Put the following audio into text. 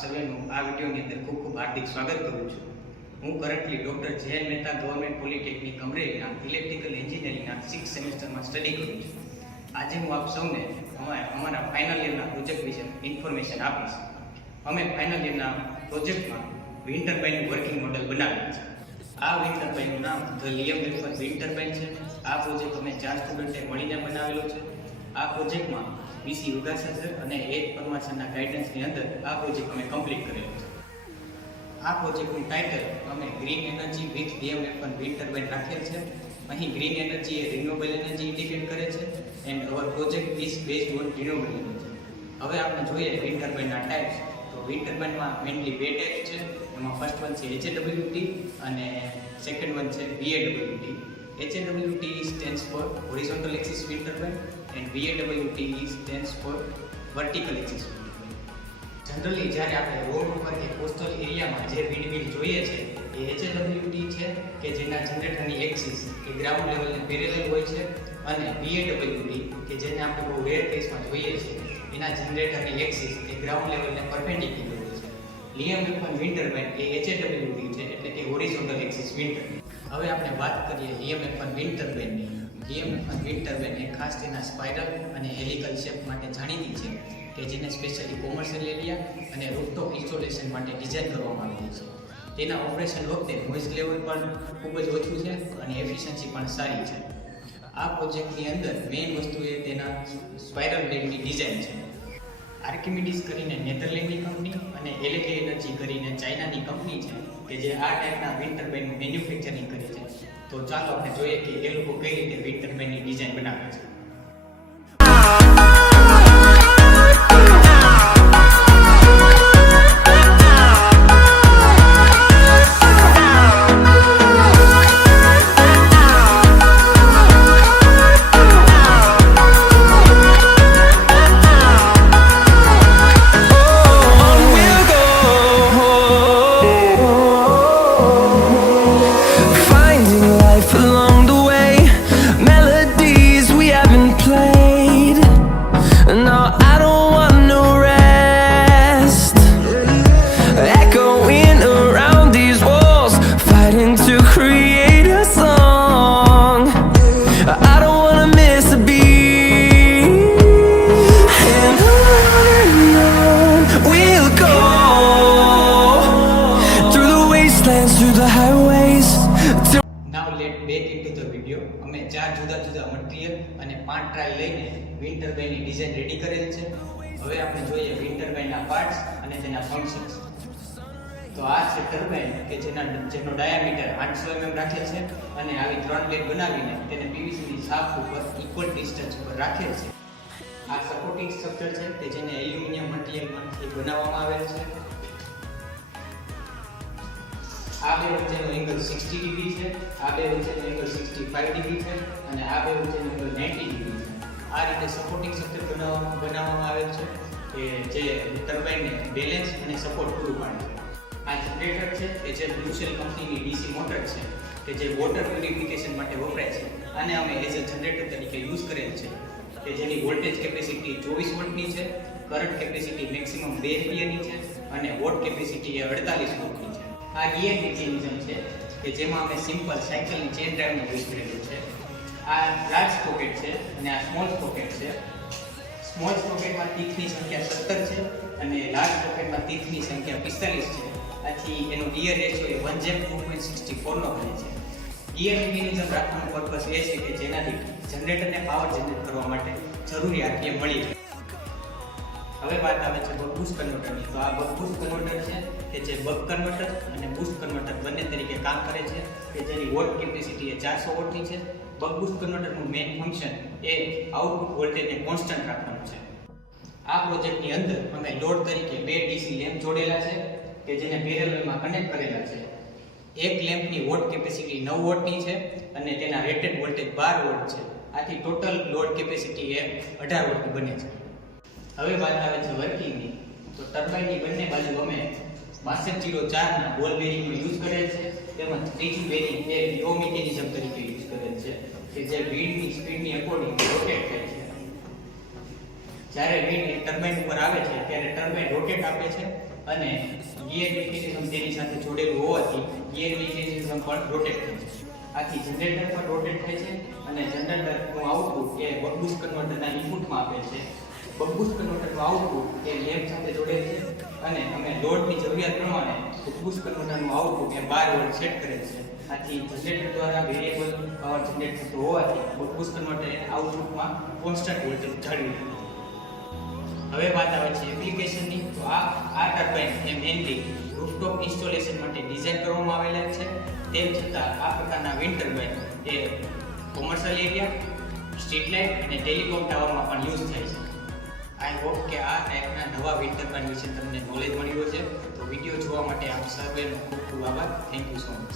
સર્વેનું આ વિડીયોની અંદર ખૂબ ખૂબ હાર્દિક સ્વાગત કરું છું. હું currently doctor J N. Mehta government polytechnic અમરેલીના ઇલેક્ટ્રિકલ એન્જિનિયરિંગના 6th સેમેસ્ટરમાં સ્ટડી કરું છું. આજે હું આપ સૌને અમારા ફાઇનલ યરના પ્રોજેક્ટ વિશે ઇન્ફોર્મેશન આપીશ. અમે ફાઇનલ યરના પ્રોજેક્ટમાં વિન્ડ ટર્બાઇનનું વર્કિંગ મોડલ બનાવ્યું છે. આ વિન્ડ ટર્બાઇનનું નામ ધ લિયમ વેફર વિન્ડ ટર્બાઇન છે. આ પ્રોજેક્ટ અમે 4 સ્ટુડન્ટે મળીને બનાવેલો છે. આ પ્રોજેક્ટમાં વીસી ઉગાસા સર અને એચ પરમાર સરના ગાઈડન્સની અંદર આ પ્રોજેક્ટ અમે કમ્પ્લીટ કરેલો છે. આ પ્રોજેક્ટનું ટાઇટલ અમે green energy with Liam wafer wind turbine રાખેલ છે. અહીં ગ્રીન એનર્જી એ રિન્યુએબલ એનર્જી ઇન્ડિકેટ કરે છે and our project is based on renewable energy. હવે આપણે જોઈએ વિન્ડ ટર્બાઇનના ટાઇપ્સ. તો વિન્ડ ટર્બાઇનમાં મેઇનલી બે ટાઇપ્સ છે. એમાં ફર્સ્ટ વન છે HAWT અને સેકન્ડ વન છે VAWT. HAWT stands for horizontal axis wind turbine and VAWT stands for vertical axis wind turbine. Generally જ્યારે આપણે રોડ ઉપર કે કોસ્ટલ એરિયામાં જે વિન્ડ મિલ જોઈએ છે એ HAWT છે કે જેના જનરેટરની એક્સિસ કે ગ્રાઉન્ડ લેવલને પેરેલલ હોય છે, અને VAWT કે જેને આપણે બહુ રેર કેસમાં જોઈએ છે એના જનરેટરની એક્સિસ કે ગ્રાઉન્ડ લેવલને પરપેન્ડિક્યુલર હોય છે. લિયમ વેફર વિન્ડ ટર્બાઇન એ HAWT છે એટલે કે હોરિઝોન્ટલ એક્સિસ વિન્ડ ટર્બાઇન. હવે આપણે વાત કરીએ લિયમ વેફર વિન્ડ ટર્બાઇનની. લિયમ વેફર વિન્ડ ટર્બાઇન એ ખાસ તેના સ્પાઇરલ અને હેલિકલ શેપ માટે જાણીતી છે કે જેને સ્પેશિયલી કોમર્શિયલ એરિયા અને રૂફટોપ ઇન્સ્ટોલેશન માટે ડિઝાઇન કરવામાં આવેલી છે. તેના ઓપરેશન વખતે નોઇઝ લેવલ પણ ખૂબ જ ઓછું છે અને એફિશિયન્સી પણ સારી છે. આ પ્રોજેક્ટની અંદર મેઇન વસ્તુ એ તેના સ્પાઇરલ બ્લેડની ડિઝાઇન છે. આર્કિમિડીઝ કરીને નેધરલેન્ડની કંપની અને LA એનર્જી કરીને ચાઇનાની કંપની છે કે જે આ ટાઈપના વિન્ડ ટર્બાઇનનું મેન્યુફેક્ચરિંગ કરે છે. તો ચાલો આપણે જોઈએ કે એ લોકો કઈ રીતે વિન્ડ ટર્બાઇનની ડિઝાઇન બનાવે છે. અમે 4 જુદા જુદા મટીરીયલ અને 5 ટ્રાયલ લઈને વિન્ડ ટર્બાઇનની ડિઝાઇન રેડી કરેલ છે. હવે આપણે જોઈએ વિન્ડ ટર્બાઇનના પાર્ટ્સ અને તેના ફંક્શન્સ. તો આ છે ટર્બાઇન કે જેનો ડાયામીટર 800 mm રાખેલ છે અને આવી 3 પ્લેટ બનાવીને તેને PVCની શાફ્ટ ઉપર ઇક્વલ ડિસ્ટન્સ પર રાખેલ છે. આ સપોર્ટિંગ સ્ટ્રક્ચર છે કે જેને એલ્યુમિનિયમ મટીરીયલમાંથી બનાવવામાં આવેલ છે. આ બે વચ્ચેનો એંગલ 60 ડિગ્રી છે, આ બે વચ્ચેનો એંગલ 65 ડિગ્રી છે અને આ બે વચ્ચેનો એંગલ 90 ડિગ્રી છે. આ રીતે સપોર્ટિંગ સ્ટ્રક્ચર બનાવવામાં આવેલ છે કે જે ટર્બાઇનને બેલેન્સ અને સપોર્ટ પૂરું પાડે છે. આ જનરેટર છે કે જે બ્લુસેલ કંપનીની DC મોટર છે કે જે વોટર પ્યુરિફિકેશન માટે વપરાય છે. આને અમે એઝ અ જનરેટર તરીકે યુઝ કરેલ છે કે જેની વોલ્ટેજ કેપેસિટી 24 વોટની છે, કરંટ કેપેસિટી મેક્સિમમ 2 એમ્પિયરની છે અને વોટ કેપેસિટી 48 વોટની છે. આ ગિયર મિકેનિઝમ છે કે જેમાં અમે સિમ્પલ સાયકલની ચેન ડ્રાઈવનો યુઝ કરેલો છે. આ લાર્જ સ્પ્રોકેટ છે અને આ સ્મોલ સ્પ્રોકેટ છે. સ્મોલ સ્પ્રોકેટમાં ટીથની સંખ્યા 17 છે અને લાર્જ સ્પ્રોકેટમાં ટીથની સંખ્યા 45 છે. આથી એનો ગિયર રેશિયો એ 1:2.64 નો બને છે. ગિયર મિકેનિઝમ રાખવાનો પર્પસ એ છે કે જેનાથી જનરેટરને પાવર જનરેટ કરવા માટે જરૂરી RPM મળી જાય. હવે વાત આવે છે બક બૂસ્ટ કન્વર્ટરની. તો આ બક બૂસ્ટ કન્વર્ટર છે કે જે બક કન્વર્ટર અને બૂસ્ટ કન્વર્ટર બંને તરીકે કામ કરે છે કે જેની વોટ કેપેસિટી એ 400 વોટની છે. બક બૂસ્ટ કન્વર્ટરનું મેઇન ફંક્શન એ આઉટપુટ વોલ્ટેજને કોન્સ્ટન્ટ રાખવાનું છે. આ પ્રોજેક્ટની અંદર અમે લોડ તરીકે 2 DC લેમ્પ જોડેલા છે કે જેને પેરેલલમાં કનેક્ટ કરેલા છે. એક લેમ્પની વોટ કેપેસિટી 9 વોટની છે અને તેના રેટેડ વોલ્ટેજ 12 વોટ છે. આથી ટોટલ લોડ કેપેસિટી એ 18 વોટની બને છે. હવે વાત આવે છે વર્કિંગની. તો ટર્બાઇનની બંને બાજુ અમે 6204ના બોલ બેરિંગનો યુઝ કરેલ છે. તેમજ ત્રીજું બેરિંગ એ લો મિકેનિઝમ તરીકે યુઝ કરેલ છે કે જે વિન્ડની સ્પીડની અકોર્ડિંગ રોટેટ થાય છે. જ્યારે વિન્ડ ટર્બાઇન ઉપર આવે છે ત્યારે ટર્બાઇન રોટેટ આપે છે અને ગિયર મિકેનિઝમ તેની સાથે જોડેલું હોવાથી ગિયર મિકેનિઝમ પણ રોટેટ થાય છે. આથી જનરેટર પણ રોટેટ થાય છે અને જનરેટરનું આઉટપુટ એ બક બૂસ્ટ કન્વર્ટરના ઇનપુટમાં આપે છે. બક બૂસ્ટ કન્વર્ટરનું આઉટપુટ એ લેમ્પ સાથે જોડેલ છે અને અમે લોડની જરૂરિયાત પ્રમાણે બક બૂસ્ટ કન્વર્ટરનું આઉટપુટ એ 12 વોલ્ટ સેટ કરેલ છે. આથી જનરેટર દ્વારા વેરિયેબલ પાવર જનરેટ થતું હોવાથી બક બૂસ્ટ કન્વર્ટર આઉટપુટમાં કોન્સ્ટન્ટ વોલ્ટેજ જાળવી રાખે. હવે વાત આવે છે એપ્લિકેશનની. તો આ ટર્બાઇન એ મેઇનલી રૂફટોપ ઇન્સ્ટોલેશન માટે ડિઝાઇન કરવામાં આવેલા છે. તેમ છતાં આ પ્રકારના વિન્ડ ટર્બાઇન એ કોમર્શિયલ એરિયા, સ્ટ્રીટ લાઇટ અને ટેલિકોમ ટાવરમાં પણ યુઝ થાય છે. આઈ હોપ કે આ ટાઈપના નવા વિન્ડ ટર્બાઇન વિશે તમને નોલેજ મળ્યું છે. તો વિડીયો જોવા માટે આપ સર્વેનો ખૂબ ખૂબ આભાર. Thank you so much.